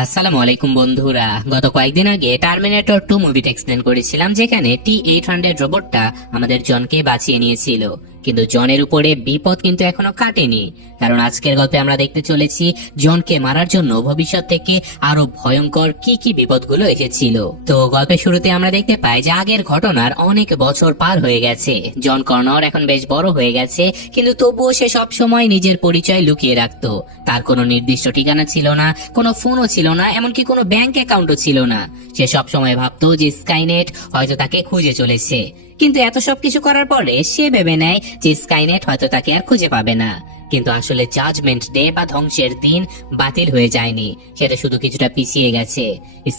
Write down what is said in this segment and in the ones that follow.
আসসালামু আলাইকুম বন্ধুরা, গত কয়েকদিন আগে টার্মিনেটর 2 মুভিটা এক্সপ্লেন করেছিলাম, যেখানে T-800 রোবটটা আমাদের জনকে বাঁচিয়ে নিয়েছিল। কিন্তু জনের উপরে বিপদ কিন্তু এখনো কাটেনি, কারণ আজকের গল্পে আমরা দেখতে চলেছি জনকে মারার জন্য ভবিষ্যৎ থেকে আরো ভয়ঙ্কর কি কি বিপদগুলো এসেছিল। তো গল্পের শুরুতে আমরা দেখতে পাই যে আগের ঘটনার অনেক বছর পার হয়ে গেছে। জন কর্নর এখন বেশ বড় হয়ে গেছে, কিন্তু তবুও সে সব সময় নিজের পরিচয় লুকিয়ে রাখতো। তার কোনো নির্দিষ্ট ঠিকানা ছিল না, কোনো ফোনও ছিল না, এমনকি কোনো ব্যাংক অ্যাকাউন্টও ছিল না। সে সব সময় ভাবতো যে স্কাইনেট হয়তো তাকে খুঁজে চলেছে, কিন্তু এত সবকিছু করার পরে সে ভেবে নেয় যে স্কাইনেট হয়তো তাকে আর খুঁজে পাবে না। কিন্তু আসলে জাজমেন্ট ডে বা ধ্বংসের দিন বাতিল হয়ে যায়নি, সেটা শুধু কিছুটা পিছিয়ে গেছে।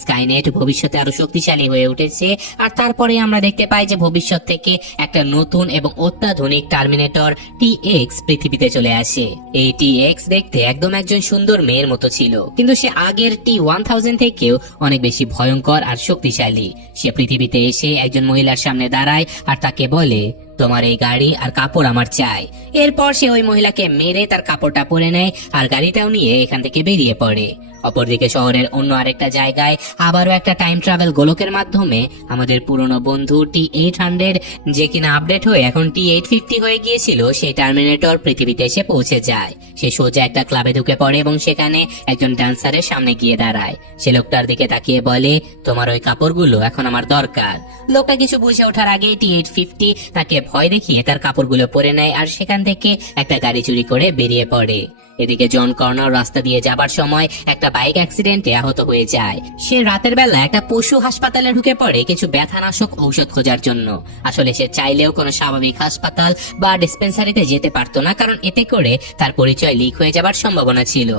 স্কাইনেট ভবিষ্যতে আরো শক্তিশালী হয়ে উঠেছে, আর তারপরে আমরা দেখতে পাই যে ভবিষ্যৎ থেকে একটা নতুন এবং অত্যাধুনিক টার্মিনেটর টি-এক্স পৃথিবীতে চলে আসে। এই টি-এক্স দেখতে একদম একজন সুন্দর মেয়ের মতো ছিল, কিন্তু সে আগের T-1000 থেকেও অনেক বেশি ভয়ঙ্কর আর শক্তিশালী। সে পৃথিবীতে এসে একজন মহিলার সামনে দাঁড়ায় আর তাকে বলে, তোমার এই গাড়ি আর কাপড় আমার চাই। এরপর সে ওই মহিলাকে মেরে তার কাপড়টা পরে নেয় আর গাড়িটাও নিয়ে এখান থেকে বেরিয়ে পড়ে। অপরদিকে শহরের অন্য আরেকটা জায়গায় আবারও একটা টাইম ট্রাভেল গোলকের মাধ্যমে আমাদের পুরনো বন্ধু T-800, যে কিনা আপডেট হয়ে এখন T-850 হয়ে গিয়েছিল, সেই টার্মিনেটর পৃথিবীতে এসে পৌঁছে যায়। সে সোজা একটা ক্লাবে ঢুকে পড়ে এবং সেখানে একজন ডান্সারের সামনে গিয়ে দাঁড়ায়। সে লোকটার দিকে তাকিয়ে বলে, তোমার ওই কাপড়গুলো এখন আমার দরকার। লোকটা কিছু বুঝে ওঠার আগে T-850 তাকে ভয় দেখিয়ে তার কাপড়গুলো পরে নেয় আর সেখান থেকে একটা গাড়ি চুরি করে বেরিয়ে পড়ে। এদিকে জন কর্নর রাস্তা দিয়ে যাবার সময় একটা বাইক অ্যাক্সিডেন্টে আহত হয়ে যায়। সে রাতের বেলা একটা পশু হাসপাতালে ঢুকে পড়ে কিছু ব্যথানাশক ঔষধ খোঁজার জন্য। আসলে সে চাইলেও কোনো স্বাভাবিক হাসপাতাল বা ডিসপেন্সারিতে যেতে পারতো না, কারণ এতে করে তার পরিচয় লিক হয়ে যাবার সম্ভাবনা ছিল।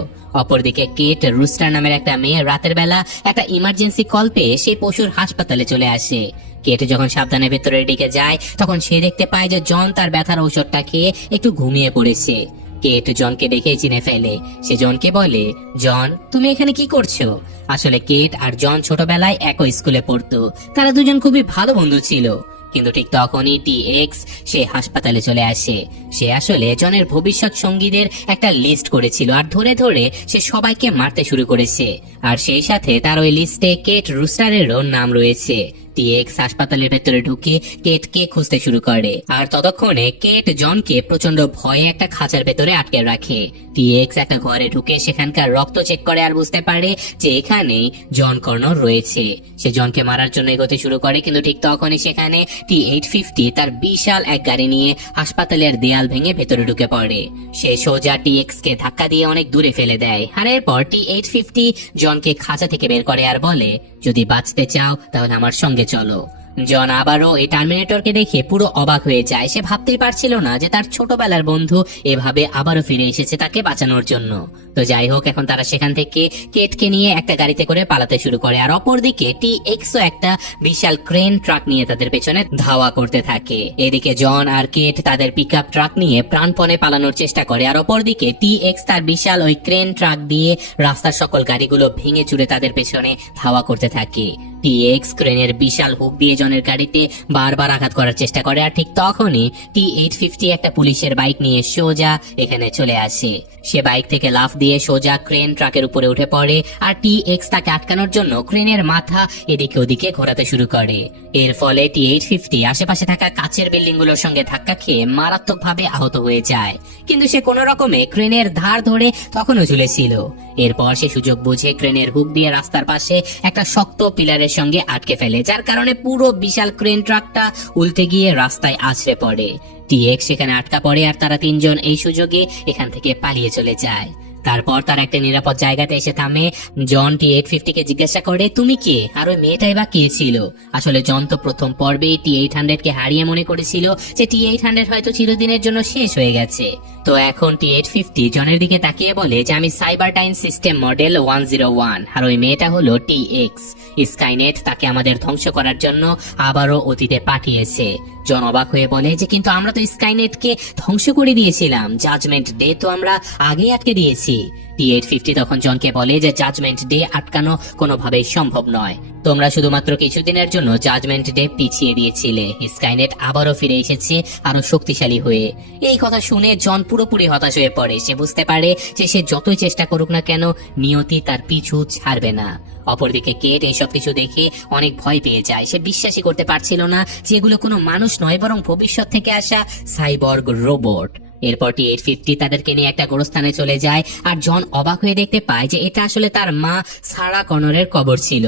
অপরদিকে কেট রুস্টার নামের একটা মেয়ে রাতের বেলা একটা ইমার্জেন্সি কল পেয়ে সেই পশুর হাসপাতালে চলে আসে। কেট যখন সাবধানে ভেতরের দিকে যায়, তখন সে দেখতে পায় যে জন তার ব্যথার ঔষধটা খেয়ে একটু ঘুমিয়ে পড়েছে। কেট জনকে দেখেই চিনে ফেলে। সে জনকে বলে, জন, তুমি এখানে কি করছো? আসলে কেট আর জন ছোটবেলায় একই স্কুলে পড়তো, তারা দুজন খুবই ভালো বন্ধু ছিল। কিন্তু ঠিক তখনই টি-এক্স সে হাসপাতালে চলে আসে। সে আসলে জনের ভবিষ্যৎ সঙ্গীদের একটা লিস্ট করেছিল, আর ধরে ধরে সে সবাইকে মারতে শুরু করেছে। আর সেই সাথে তার ওই লিস্টে কেট রুস্টারেরও নাম রয়েছে। টি-এক্স হাসপাতালের ভেতরে ঢুকে কেটকে খুঁজতে শুরু করে, আর ততক্ষণে কেট জনকে প্রচন্ড ভয়ে একটা খাঁচার ভেতরে আটকে রাখে। টি-এক্স একটা ঘরে ঢুকে সেখানকার রক্ত চেক করে আর বুঝতে পারে যে এখানেই জন কর্নর রয়েছে। সে জনকে মারার জন্য এগোতে শুরু করে, কিন্তু ঠিক তখনই সেখানে T-850 তার বিশাল এক গাড়ি নিয়ে হাসপাতালের দেয়াল ভেঙে ভেতরে ঢুকে পড়ে। সে সোজা টি-এক্স কে ধাক্কা দিয়ে অনেক দূরে ফেলে দেয়, আর এরপর T-850 জনকে খাঁচা থেকে বের করে আর বলে, যদি বাঁচতে চাও তাহলে আমার সঙ্গে চলো। জন আবারও এই টার্মিনেটরকে দেখে পুরো অবাক হয়ে যায়। সে ভাবতেই পারছিল না যে তার ছোটবেলার বন্ধু এভাবে আবারও ফিরে এসেছে তাকে বাঁচানোর জন্য। তো যাই হোক, এখন তারা সেখান থেকে কেটকে নিয়ে একটা গাড়িতে করে পালাতে শুরু করে, আর অপরদিকে টি-এক্সও একটা বিশাল ক্রেন ট্রাক নিয়ে তাদের পেছনে ধাওয়া করতে থাকে। এদিকে জন আর কেট তাদের পিকআপ ট্রাক নিয়ে প্রাণপণে পালানোর চেষ্টা করে, আর অপরদিকে টি-এক্স তার বিশাল ওই ক্রেন ট্রাক দিয়ে রাস্তার সকল গাড়িগুলো ভেঙে চুরে তাদের পেছনে ধাওয়া করতে থাকে। টি-এক্স ক্রেনের বিশাল হুক দিয়ে জনের গাড়িতে বারবার আঘাত করার চেষ্টা করে, আর ঠিক তখনই T-850 একটা পুলিশের বাইক নিয়ে সোজা এখানে চলে আসে। সে বাইক থেকে লাফ দিয়ে সোজা ক্রেন ট্রাকের উপরে উঠে পড়ে, আর টি-এক্স তাকে আটকানোর জন্য ক্রেনের মাথা এদিকে ওদিকে ঘোরাতে শুরু করে। এর ফলে T-850 আশেপাশে থাকা কাচের বিল্ডিং গুলোর সঙ্গে ধাক্কা খেয়ে মারাত্মকভাবে আহত হয়ে যায়, কিন্তু সে কোনো রকমে ক্রেনের ধার ধরে তখনও ঝুলেছিল। এরপর সে সুযোগ বুঝে ক্রেনের হুক দিয়ে রাস্তার পাশে একটা শক্ত পিলারের সঙ্গে আটকে ফেলে, যার কারণে পুরো বিশাল ক্রেন ট্রাকটা উল্টে গিয়ে রাস্তায় আছড়ে পড়ে। টি-এক্স সেখানে আটকা পড়ে, আর তারা তিনজন এই সুযোগে এখান থেকে পালিয়ে চলে যায়। তারপর তার একটা নিরাপদ জায়গাতে এসে থামে। জন T-850 কে জিজ্ঞাসা করে, তুমি কে, আর ওই মেয়েটাই বা কে ছিল? আসলে জন তো প্রথম পর্বেই T-800 কে হারিয়ে মনে করেছিল যে T-800 হয়তো চিরদিনের জন্য শেষ হয়ে গেছে। তো এখন T-850 জনের দিকে তাকিয়ে বলে যে আমি সাইবারটাইন সিস্টেম মডেল 101, আর ওই মেয়েটা হলো টি-এক্স। স্কাইনেট তাকে আমাদের ধ্বংস করার জন্য আবারও অতীতে পাঠিয়েছে। জন অবাক হয়ে বলে যে কিন্তু আমরা তো স্কাইনেটকে ধ্বংস করে দিয়েছিলাম, জাজমেন্ট ডে তো আমরা আগেই আটকে দিয়েছি। T-850 তখন জনকে বলে যে জাজমেন্ট ডে আটকানো কোনোভাবেই সম্ভব নয়। তোমরা শুধুমাত্র কিছুদিনের জন্য জাজমেন্ট ডে পিছিয়ে দিয়েছিলে, স্কাইনেট আবারও ফিরে এসেছে আরো শক্তিশালী হয়ে। এই কথা শুনে জন পুরোপুরি হতাশ হয়ে পড়ে। সে বুঝতে পারে যে সে যতই চেষ্টা করুক না কেন নিয়তি তার পিছু ছাড়বে না। অপরদিকে কেট এইসব কিছু দেখে অনেক ভয় পেয়ে যায়। সে বিশ্বাসই করতে পারছিল না যে এগুলো কোনো মানুষ নয়, বরং ভবিষ্যৎ থেকে আসা সাইবর্গ রোবট। এরপর T-850 তাদেরকে নিয়ে একটা গোরস্থানে চলে যায়, আর জন অবাক হয়ে দেখতে পায় যে এটা আসলে তার মা সারা কনরের কবর ছিল।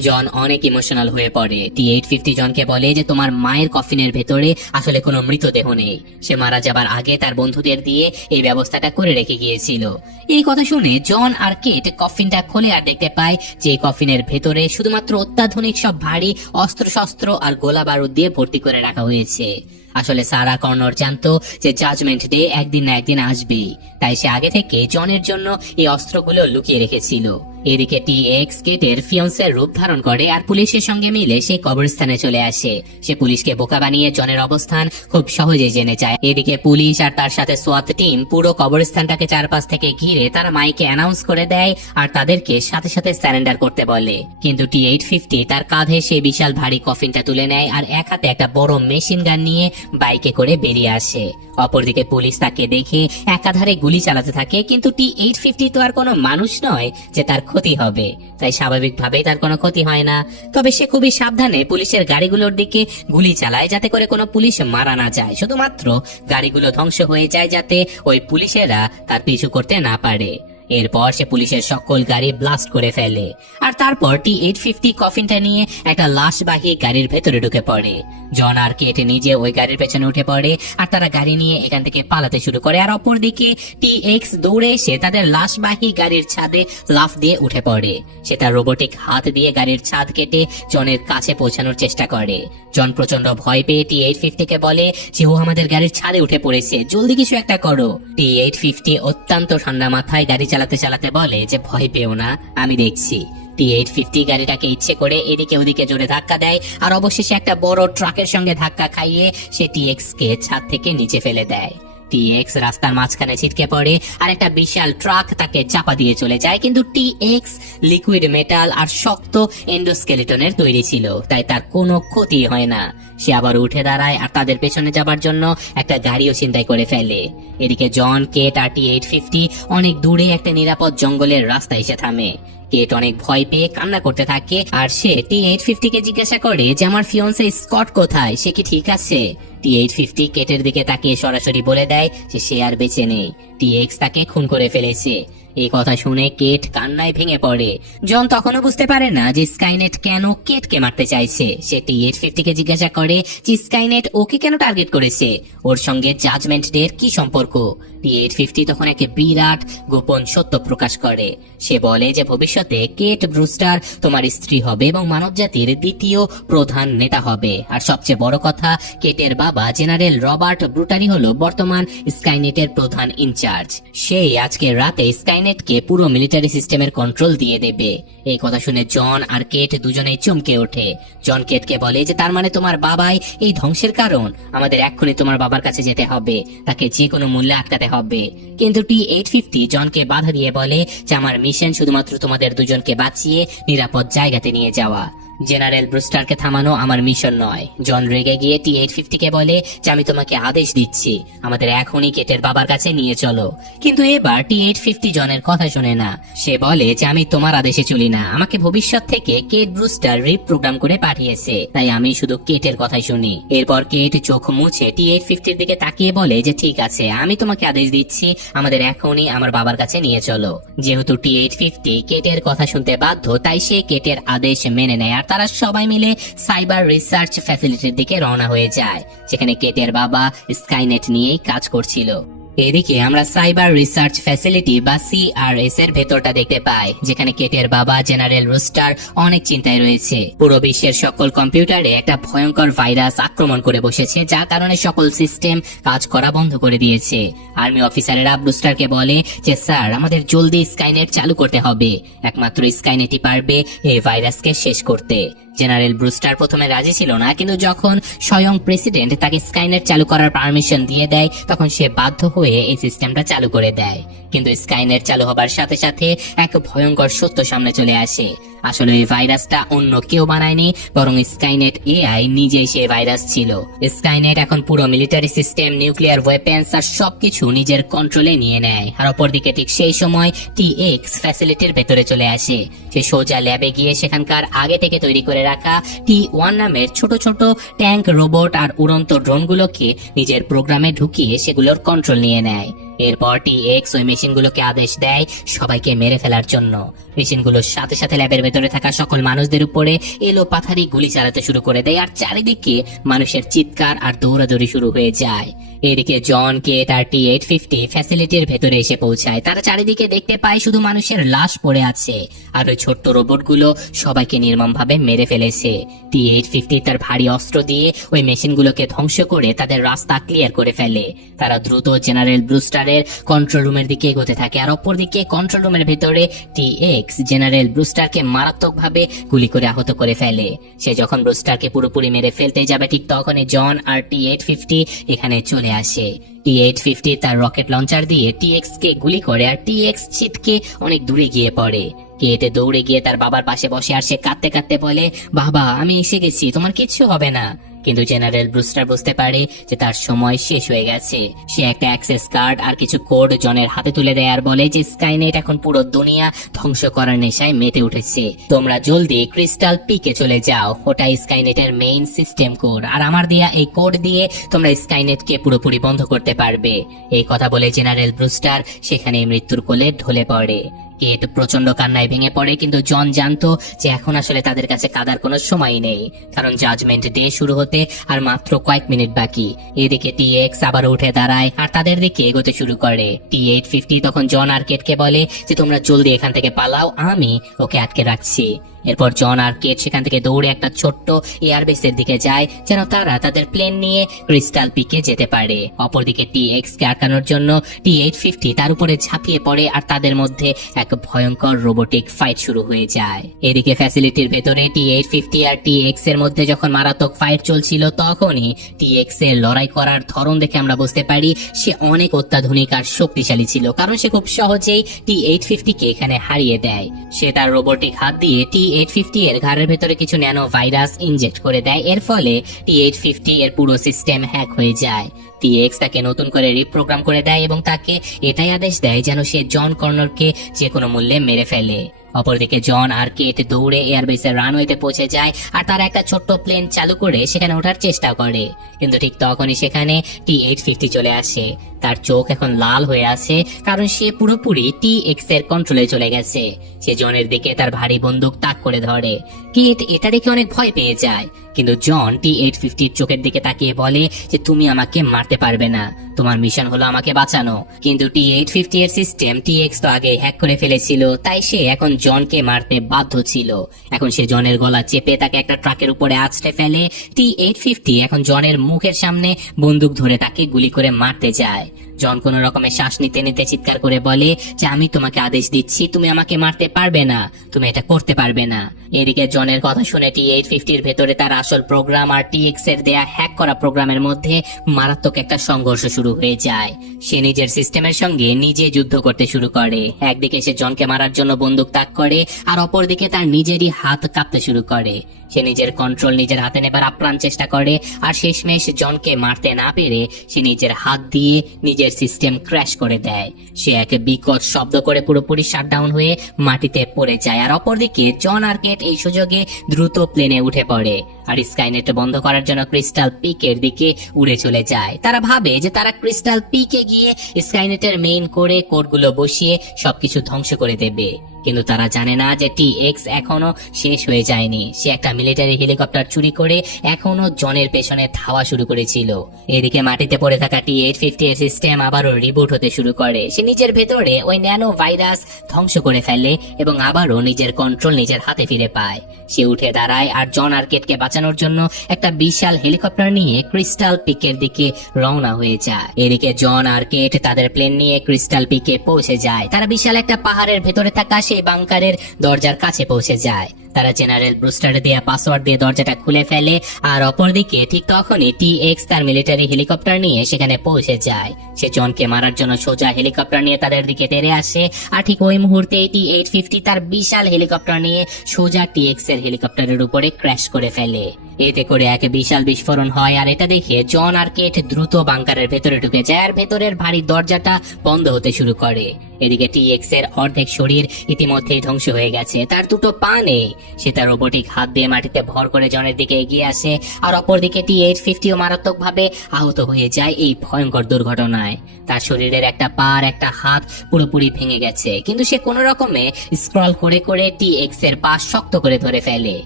জন অনেক ইমোশনাল হয়ে পড়ে। T-850 জনকে বলে যে তোমার মায়ের কফিনের ভেতরে আসলে কোনো মৃতদেহ নেই, সে মারা যাবার আগে তার বন্ধুদের দিয়ে এই ব্যবস্থাটা করে রেখে গিয়েছিল। এই কথা শুনে জন আর কেট কফিনটা খোলে আর দেখতে পায় যে এই কফিনের ভেতরে শুধুমাত্র অত্যাধুনিক সব ভারী অস্ত্রশস্ত্র আর গোলা বারুদ দিয়ে ভর্তি করে রাখা হয়েছে। আসলে সারা কর্নর জানতো যে জাজমেন্ট ডে একদিন না একদিন আসবেই, তাই সে আগে থেকে জনের জন্য এই অস্ত্রগুলো লুকিয়ে রেখেছিল। এদিকে টি-এক্স কেটের ফিয়ন্সের রূপ ধারণ করে আর পুলিশের সঙ্গে মিলে সেই কবরস্থানে চলে আসে। সে পুলিশকে বোকা বানিয়ে জনের অবস্থান খুব সহজেই জেনে যায়। এদিকে পুলিশ আর তার সাথে সোয়াত টিম পুরো কবরস্থানটাকে চারপাশ থেকে ঘিরে তারা মাইকে অ্যানাউন্স করে দেয় আর তাদেরকে সাথে সাথে সারেন্ডার করতে বলে। কিন্তু T-850 তার কাঁধে সেই বিশাল ভারী কফিনটা তুলে নেয় আর এক হাতে একটা বড় মেশিন গান নিয়ে বাইকে করে বেরিয়ে আসে। অপরদিকে পুলিশ তাকে দেখে একাধারে গুলি চালাতে থাকে, কিন্তু T-850 তো আর কোনো মানুষ নয় যে তার ক্ষতি হবে, তাই স্বাভাবিকভাবেই তার কোনো ক্ষতি হয় না। তবে সে খুবই সাবধানে পুলিশের গাড়িগুলোর দিকে গুলি চালায় যাতে করে কোনো পুলিশ মারা না যায়, শুধুমাত্র গাড়িগুলো ধ্বংস হয়ে যায় যাতে ওই পুলিশেরা তার পিছু করতে না পারে। এরপর সে পুলিশের সকল গাড়ি ব্লাস্ট করে ফেলে আর তারপর T-850 কফিনটা নিয়ে একটা লাশবাহী গাড়ির ভেতরে ঢুকে পড়ে। জন আর কেট নিজে ওই গাড়ির পেছনে উঠে পড়ে আর তারা গাড়ি নিয়ে এখান থেকে পালাতে শুরু করে। আর অপরদিকে T-X দৌড়ে এসে তাদের লাশবাহী গাড়ির ছাদে লাফ দিয়ে উঠে পড়ে। সে তার রোবোটিক হাত দিয়ে গাড়ির ছাদ কেটে জনের কাছে পৌঁছানোর চেষ্টা করে। জন প্রচন্ড ভয় পেয়ে T-850 কে বলে যে ও আমাদের গাড়ির ছাদে উঠে পড়েছে, জলদি কিছু একটা করো। T-850 অত্যন্ত ঠান্ডা মাথায় গাড়ি চালাতে চালাতে বলে যে ভয় পেও না, আমি দেখছি। T-850 গাড়িটাকে ইচ্ছে করে এদিকে ওদিকে জোরে ধাক্কা দেয় আর অবশেষে একটা বড় ট্রাকের সঙ্গে ধাক্কা খাইয়ে সে T-X কে ছাদ থেকে নিচে ফেলে দেয়। T-X রাস্তার মাঝখানে ছিটকে পড়ে আর একটা বিশাল ট্রাক তাকে চাপা দিয়ে চলে যায়। কিন্তু T-X লিকুইড মেটাল আর শক্ত এন্ডোস্কেলেটনের তৈরি ছিল, তাই তার কোনো ক্ষতি হয় না। সে আবার উঠে দাঁড়ায় আর তাদের পেছনে যাবার জন্য একটা গাড়িও ছিনতাই করে ফেলে। এদিকে জন, কেট আর T-850 অনেক দূরে একটা নিরাপদ জঙ্গলের রাস্তায় এসে থামে। কেট অনেক ভয় পেয়ে কান্না করতে থাকে আর সে T-850 কে জিজ্ঞাসা করে যে আমার ফিয়ন্সে স্কট কোথায়, সে কি ঠিক আছে? T-850 কেটের দিকে তাকিয়ে সরাসরি বলে দেয় যে সে আর বেঁচে নেই, T-X তাকে খুন করে ফেলেছে। এই কথা শুনে কেট কান্নায় ভেঙে পড়ে। জন তখনও বুঝতে পারে না যে স্কাইনেট কেন কেটকে মারতে চাইছে। সে T-850 কে জিজ্ঞাসা করে যে স্কাইনেট ওকে কেন টার্গেট করেছে, ওর সঙ্গে জাজমেন্ট ডে এর কি সম্পর্ক? T-850 তখন এক বিরাট গোপন সত্য প্রকাশ করে। সে বলে যে ভবিষ্যতে কেট ব্রুস্টার তোমার স্ত্রী হবে এবং মানবজাতির দ্বিতীয় প্রধান নেতা হবে। আর সবচেয়ে বড় কথা, কেটের বাবা জেনারেল রবার্ট ব্রুটারি হলো বর্তমান স্কাইনেটের প্রধান ইনচার্জ। সেই আজকে রাতে স্কাইনেটকে পুরো মিলিটারি সিস্টেমের কন্ট্রোল দিয়ে দেবে। এই কথা শুনে জন আর কেট দুজনেই চমকে ওঠে। জন কেটকে বলে যে তার মানে তোমার বাবাই এই ধ্বংসের কারণ, আমাদের এক্ষুনি তোমার বাবার কাছে যেতে হবে, তাকে যে কোনো মূল্যে আটকাতে হবে। কিন্তু T-850 জনকে বাধা দিয়ে বলে যে আমার মিশন শুধুমাত্র তোমাদের দুজনকে বাঁচিয়ে নিরাপদ জায়গাতে নিয়ে যাওয়া, জেনারেল ব্রুস্টারকে থামানো আমার মিশন নয়। জন রেগে গিয়ে T-850 কে বলে যে আমি তোমাকে আদেশ দিচ্ছি, আমাদের এখনই কেটের বাবার কাছে নিয়ে চলো। কিন্তু এবার T-850 জনের কথা শুনে না। সে বলে যে আমি তোমার আদেশে চলি না, আমাকে ভবিষ্যৎ থেকে কেট ব্রুস্টার রিপ্রোগ্রাম করে পাঠিয়েছে, তাই আমি শুধু কেটের কথাই শুনি। এরপর কেট চোখ মুছে T-850 দিকে তাকিয়ে বলে যে ঠিক আছে, আমি তোমাকে আদেশ দিচ্ছি, আমাদের এখনই আমার বাবার কাছে নিয়ে চলো। যেহেতু T-850 কেটের কথা শুনতে বাধ্য, তাই সে কেটের আদেশ মেনে নেয় আর তারা সবাই মিলে সাইবার রিসার্চ ফ্যাসিলিটির দিকে রওনা হয়ে যায়, যেখানে কেটের বাবা স্কাইনেট নিয়েই কাজ করছিল। এদিকে আমরা সাইবার রিসার্চ ফ্যাসিলিটি বা CRS এর ভেতরটা দেখতে পাই, যেখানে কেটের বাবা জেনারেল রুস্টার অনেক চিন্তায় রয়েছে। পুরো বিশ্বের সকল কম্পিউটারে একটা ভয়ঙ্কর ভাইরাস আক্রমণ করে বসেছে, যার কারণে সকল সিস্টেম কাজ করা বন্ধ করে দিয়েছে। আর্মি অফিসারেরা ব্রুস্টারকে বলে যে স্যার, আমাদের জলদি স্কাইনেট চালু করতে হবে, একমাত্র স্কাইনেটই পারবে এই ভাইরাসকে শেষ করতে। জেনারেল ব্রুস্টার প্রথমে রাজি ছিল না, কিন্তু যখন স্বয়ং প্রেসিডেন্ট তাকে স্কাইনেট চালু করার পারমিশন দিয়ে দেয় তখন সে বাধ্য হয়ে এই সিস্টেমটা চালু করে দেয়। কিন্তু স্কাইনেট চালু হবার সাথে সাথে এক ভয়ঙ্কর সত্য সামনে চলে আসে। আসলে এই ভাইরাসটা অন্য কেউ বানায়নি, বরং স্কাইনেট এআই নিজেই সেই ভাইরাস ছিল। স্কাইনেট এখন পুরো মিলিটারি সিস্টেম, নিউক্লিয়ার ওয়েপেন্স আর সবকিছু নিজের কন্ট্রোলে নিয়ে নেয়। আর অপরদিকে ঠিক সেই সময় টিএক্স ফ্যাসিলিটির ভেতরে চলে আসে। সে সোজা ল্যাবে গিয়ে সেখানকার আগে থেকে তৈরি করে রাখা T1 নামের ছোট ছোট ট্যাঙ্ক, রোবট আর উড়ন্ত ড্রোনগুলোকে নিজের প্রোগ্রামে ঢুকিয়ে সেগুলোর কন্ট্রোল নিয়ে নেয়। এরপর টিএক্স ওই মেশিনগুলোকে আদেশ দেয় সবাইকে মেরে ফেলার জন্য। মেশিনগুলোর সাথে সাথে ল্যাবের ভেতরে থাকা সকল মানুষদের উপরে এলো পাথারি গুলি চালাতে শুরু করে দেয়, আর চারিদিকে মানুষের চিৎকার আর দৌড়াদৌড়ি শুরু হয়ে যায়। এদিকে জন, কেট আর T-850 ফ্যাসিলিটির ভেতরে এসে পৌঁছায়। তারা চারিদিকে দেখতে পায় শুধু মানুষের লাশ পড়ে আছে, আর ওই ছোট্ট রোবটগুলো সবাইকে নির্মমভাবে মেরে ফেলেছে। T-850 তার ভারী অস্ত্র দিয়ে ওই মেশিনগুলোকে ধ্বংস করে তাদের রাস্তা ক্লিয়ার করে ফেলে। তারা দ্রুত জেনারেল ব্রুস্টারের কন্ট্রোল রুমের দিকে এগোতে থাকে, আর অপরদিকে কন্ট্রোল রুমের ভেতরে টিএক্স জেনারেল ব্রুস্টারকে মারাত্মকভাবে গুলি করে আহত করে ফেলে। সে যখন ব্রুস্টারকে পুরোপুরি মেরে ফেলতে যাবে ঠিক তখনই জন আর T-850 এখানে চলে আসে। T-850 তার রকেট লঞ্চার দিয়ে টিএক্স কে গুলি করে, আর টিএক্স ছিটকে অনেক দূরে গিয়ে পড়ে। কেটে দৌড়ে গিয়ে তার বাবার পাশে বসে, আর সে কাঁদতে কাঁদতে বলে, বাবা আমি এসে গেছি, তোমার কিচ্ছু হবে না। কিন্তু জেনারেল ব্রুস্টার বুঝতে পারে যে তার সময় শেষ হয়ে গেছে। সে একটা অ্যাক্সেস কার্ড আর কিছু কোড জনের হাতে তুলে দেয় আর বলে যে স্কাইনেট এখন পুরো দুনিয়া ধ্বংস করার নেশায় মেতে উঠেছে। তোমরা জলদি ক্রিস্টাল পিকে চলে যাও, ওটা স্কাইনেটের মেইন সিস্টেম কোড, আর আমার দেয়া এই কোড দিয়ে তোমরা স্কাইনেটকে পুরোপুরি বন্ধ করতে পারবে। এই কথা বলে জেনারেল ব্রুস্টার সেখানে মৃত্যুর কোলে ঢলে পড়ে। কেট প্রচন্ড কান্নায় ভেঙে পড়ে, কিন্তু জন জানতো যে এখন আসলে তাদের কাছে কাঁদার কোনো সময় নেই, কারণ জাজমেন্ট ডে শুরু হতে আর মাত্র কয়েক মিনিট বাকি। এদিকে টিএক্স আবার উঠে দাঁড়ায় আর তাদের দিকে এগোতে শুরু করে। T-850 তখন জন আর কেটকে বলে যে তোমরা জলদি এখান থেকে পালাও, আমি ওকে আটকে রাখছি। এরপর জন আর কেট সেখান থেকে দৌড়ে একটা ছোট্ট এয়ারবেসের দিকে যায়, যেন তারা তাদের প্লেন নিয়ে ক্রিস্টাল পিকে যেতে পারে। অপরদিকে টিএক্স কে আটকানোর জন্য T-850 তার উপরে ঝাঁপিয়ে পড়ে, আর তাদের মধ্যে এক ভয়ঙ্কর রোবোটিক ফাইট শুরু হয়ে যায়। এদিকে ফ্যাসিলিটির ভেতরে T-850 আর টিএক্স এর মধ্যে যখন মারাত্মক ফাইট চলছিল, তখনই টিএক্স এর লড়াই করার ধরন দেখে আমরা বুঝতে পারি সে অনেক অত্যাধুনিক আর শক্তিশালী ছিল, কারণ সে খুব সহজেই T-850 কে এখানে হারিয়ে দেয়। সে তার রোবোটিক হাত দিয়ে T-850 এর ঘাড়ের ভেতরে কিছু ন্যানো ভাইরাস ইনজেক্ট করে দেয়। এর ফলে T-850 এর পুরো সিস্টেম হ্যাক হয়ে যায়। টিএক্স তাকে নতুন করে রিপ্রোগ্রাম করে দেয় এবং তাকে এটাই আদেশ দেয় যেন সে জন কর্নরকে যে কোনো মূল্যে মেরে ফেলে। অপরদিকে জন আর কেট দৌড়ে এয়ারবেসের রানওয়েতে পৌঁছে যায়, আর তারা একটা ছোট্ট প্লেন চালু করে সেখানে ওঠার চেষ্টা করে। কিন্তু ঠিক তখনই সেখানে T-850 চলে আসে। তার চোখ এখন লাল হয়ে আছে, কারণ সে পুরোপুরি টিএক্স এর কন্ট্রোলে চলে গেছে। সে জনের দিকে তার ভারী বন্দুক তাক করে ধরে। কেট এটা দেখে অনেক ভয় পেয়ে যায়, কিন্তু জন T-850 এর চোখের দিকে তাকিয়ে বলে যে তুমি আমাকে মারতে পারবে না, তোমার মিশন হলো আমাকে বাঁচানো। কিন্তু T-850 এর সিস্টেম টিএক্স তো আগে হ্যাক করে ফেলেছিল, তাই সে এখন জনকে মারতে বাধ্য ছিল। এখন সে জনের গলা চেপে তাকে একটা ট্রাকের উপরে আছড়ে ফেলে। T-850 এখন জনের মুখের সামনে বন্দুক ধরে তাকে গুলি করে মারতে যায়। জন কোন রকমের শ্বাস নিতে নিতে চিৎকার করে বলে যে আমি তোমাকে আদেশ দিচ্ছি, তুমি আমাকে মারতে পারবে না, তুমি এটা করতে পারবে না। এদিকে জনের কথা শুনে T-850 এর ভেতরে তার আসল প্রোগ্রাম আর টিএক্স এর দেয়া হ্যাক করা প্রোগ্রামের মধ্যে মারাত্মক একটা সংঘর্ষ শুরু হয়ে যায়। সে নিজের সিস্টেমের সঙ্গে নিজে যুদ্ধ করতে শুরু করে। একদিকে সে জনকে মারার জন্য বন্দুক তাক করে, আর অপরদিকে তার নিজেরই হাত কাঁপতে শুরু করে। সে নিজের কন্ট্রোল নিজের হাতে নেবার আপ্রাণ চেষ্টা করে, আর শেষমেশ জনকে মারতে না পেরে সে নিজের হাত দিয়ে নিজের সিস্টেম ক্র্যাশ করে দেয়। সে এক বিকট শব্দ করে পুরোপুরি শাটডাউন হয়ে মাটিতে পড়ে যায়। আর অপরদিকে জন আর কেট এই সুযোগে দ্রুত প্লেনে উঠে পড়ে, আর স্কাইনেট বন্ধ করার জন্য ক্রিস্টাল পিকের দিকে উড়ে চলে যায়। তারা ভাবে যে তারা ক্রিস্টাল পিকে গিয়ে স্কাইনেটের মেইন করে কোডগুলো বসিয়ে সবকিছু ধ্বংস করে দেবে, কিন্তু তারা জানে না যে টিএক্স এখনো শেষ হয়ে যায়নি। সে একটা মিলিটারি হেলিকপ্টার চুরি করে এখনো জনের পেছনে ধাওয়া শুরু করেছিল। এদিকে মাটিতে পড়ে থাকা T-850 এর সিস্টেম আবারও রিবুট হতে শুরু করে। সে নিজের ভেতরে ওই ন্যানো ভাইরাস ধ্বংস করে ফেলে এবং আবারও নিজের কন্ট্রোল নিজের হাতে ফিরে পায়। সে উঠে দাঁড়ায় আর জন আর কেটকে বাঁচানোর জন্য একটা বিশাল হেলিকপ্টার নিয়ে ক্রিস্টাল পিকের দিকে রওনা হয়ে যায়। এদিকে জন আর কেট তাদের প্লেন নিয়ে ক্রিস্টাল পিকে পৌঁছে যায়। তারা বিশাল একটা পাহাড়ের ভেতরে থাকা সেই সেই বাংকারের দরজার কাছে পৌঁছে যায়। তারা জেনারেল ব্রুস্টার দেয়া পাসওয়ার্ড দিয়ে দরজাটা খুলে ফেলে, আর অপরদিকে ঠিক তখনই টি-এক্স তার মিলিটারি হেলিকপ্টার নিয়ে সেখানে পৌঁছে যায়। সে জনকে মারার জন্য সোজা হেলিকপ্টার নিয়ে তাদের দিকে তেড়ে আসে, আর ঠিক ওই মুহূর্তে টি-850 তার বিশাল হেলিকপ্টার নিয়ে সোজা টি-এক্স এর হেলিকপ্টারের উপরে ক্র্যাশ করে ফেলে। এতে করে এক বিশাল বিস্ফোরণ হয়, আর এটা দেখে জন আর কেট দ্রুত বাংকারের ভেতরে ঢুকে যায়, আর ভেতরের ভারী দরজাটা বন্ধ হতে শুরু করে। এদিকে টি-এক্স এর অর্ধেক শরীর ইতিমধ্যেই ধ্বংস হয়ে গেছে, তার দুটো পা নেই। সে তার রোবোটিক হাত দিয়ে মাটিতে ভর করে জনের দিকে এগিয়ে আসে, আর অপরদিকে টি-850 মারাত্মকভাবে আহত হয়ে যায় এই ভয়ঙ্কর দুর্ঘটনায়। তার শরীরের একটা পা আর একটা হাত পুরোপুরি ভেঙে গেছে, কিন্তু সে কোনো রকমে স্ক্রল করে করে টি-এক্স এর পা শক্ত করে ধরে ফেলে।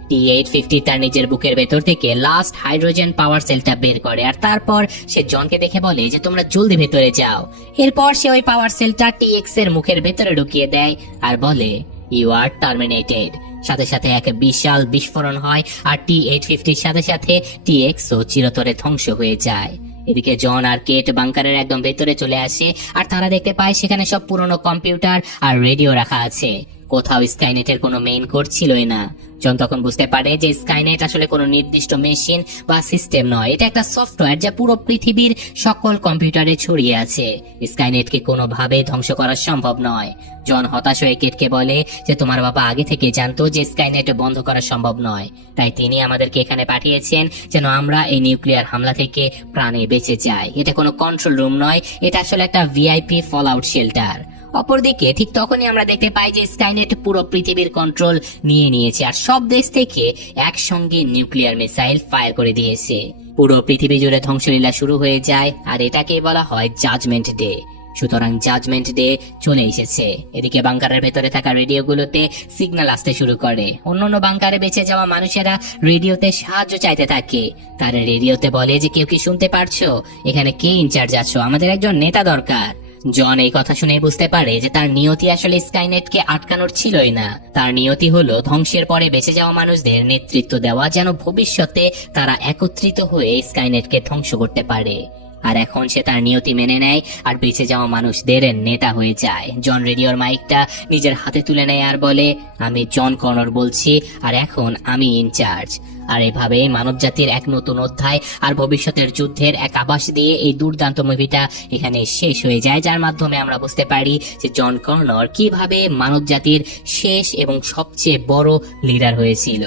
টি-850 তার নিজের বুকের ভেতর থেকে লাস্ট হাইড্রোজেন পাওয়ার সেলটা বের করে, আর তারপর সে জনকে দেখে বলে যে তোমরা জলদি ভেতরে যাও। এরপর সে ওই পাওয়ার সেলটা টি-এক্স এর মুখের ভেতরে ঢুকিয়ে দেয় আর বলে ইউ আর টার্মিনেটেড। সাথে সাথে এক বিশাল বিস্ফোরণ হয়, আর টি-850 সাথে সাথে টি-এক্স ও চিরতরে ধ্বংস হয়ে যায়। এদিকে জন আর কেট বাংকারের একদম ভেতরে চলে আসে, আর তারা দেখতে পায় সেখানে সব পুরনো কম্পিউটার আর রেডিও রাখা আছে। কোথাও স্কাইনেটের কোনো মেইন কোড ছিলই না। জন তখন বুঝতে পারে যে স্কাইনেট আসলে কোনো নির্দিষ্ট মেশিন বা সিস্টেম নয়, এটা একটা সফটওয়্যার যা পুরো পৃথিবীর সকল কম্পিউটারে ছড়িয়ে আছে। স্কাইনেটকে কোনোভাবেই ধ্বংস করা সম্ভব নয়। জন হতাশ হয়ে কেটকে বলে যে তোমার বাবা আগে থেকে জানতো যে স্কাইনেট বন্ধ করা সম্ভব নয়, তাই তিনি আমাদেরকে এখানে পাঠিয়েছেন যেন আমরা এই নিউক্লিয়ার হামলা থেকে প্রাণে বেঁচে যাই। এটা কোনো কন্ট্রোল রুম নয়, এটা আসলে একটা ভিআইপি ফল আউট শেল্টার। অপরদিকে ঠিক তখনই আমরা দেখতে পাই যে স্কাইনেট পুরো পৃথিবীর কন্ট্রোল নিয়ে নিয়েছে, আর সব দেশ থেকে একসঙ্গে নিউক্লিয়ার মিসাইল ফায়ার করে দিয়েছে। পুরো পৃথিবী জুড়ে ধ্বংসলীলা শুরু হয়ে যায়, আর এটাকে বলা হয় জাজমেন্ট ডে। সুতরাং জাজমেন্ট ডে চলে এসেছে। এদিকে বাংকারের ভেতরে থাকা রেডিওগুলোতে সিগন্যাল আসতে শুরু করে। অন্যান্য বাংকারে বেঁচে যাওয়া মানুষেরা রেডিওতে সাহায্য চাইতে থাকে। তারা রেডিওতে বলে যে কেউ কি শুনতে পারছো, এখানে কে ইনচার্জ আছো, আমাদের একজন নেতা দরকার। জন এই কথা শুনে বুঝতে পারে যে তার নিয়তি আসলে স্কাইনেটকে আটকানোর ছিলই না। তার নিয়তি হলো ধ্বংসের পরে বেঁচে যাওয়া মানুষদের নেতৃত্ব দেওয়া, যেন ভবিষ্যতে তারা একত্রিত হয়ে স্কাইনেটকে ধ্বংস করতে পারে। আর এখন সে তার নিয়তি মেনে নেয় আর বেঁচে যাওয়া মানুষদের নেতা হয়ে যায়। জন রেডিওর মাইকটা নিজের হাতে তুলে নেয় আর বলে আমি জন কনর বলছি, আর এখন আমি ইনচার্জ। আর এভাবে মানব জাতির এক নতুন অধ্যায় আর ভবিষ্যতের যুদ্ধের এক আভাস দিয়ে এই দুর্দান্ত মুভিটা এখানে শেষ হয়ে যায়, যার মাধ্যমে আমরা বুঝতে পারি যে জন কর্নর কিভাবে মানব জাতির শেষ এবং সবচেয়ে বড় লিডার হয়েছিল।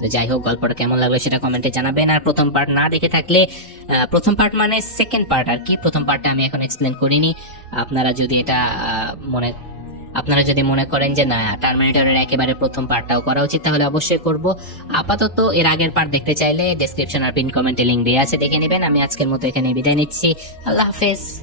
তো যাই হোক, গল্পটা কেমন লাগলো সেটা কমেন্টে জানাবেন। আর প্রথম পার্ট না দেখে থাকলে, প্রথম পার্ট মানে সেকেন্ড পার্ট আর কি, প্রথম পার্টটা আমি এখন এক্সপ্লেন করিনি। আপনারা যদি মনে করেন যে না টার্মিনেটরের একেবারে প্রথম পার্টটাও করা উচিত, তাহলে অবশ্যই করব। আপাতত এর আগের পার্ট দেখতে চাইলে ডেসক্রিপশন আর পিন কমেন্টে লিংক দেওয়া আছে, দেখে নেবেন। আমি আজকের মতো এখানে বিদায় নিচ্ছি। আল্লাহ হাফেজ।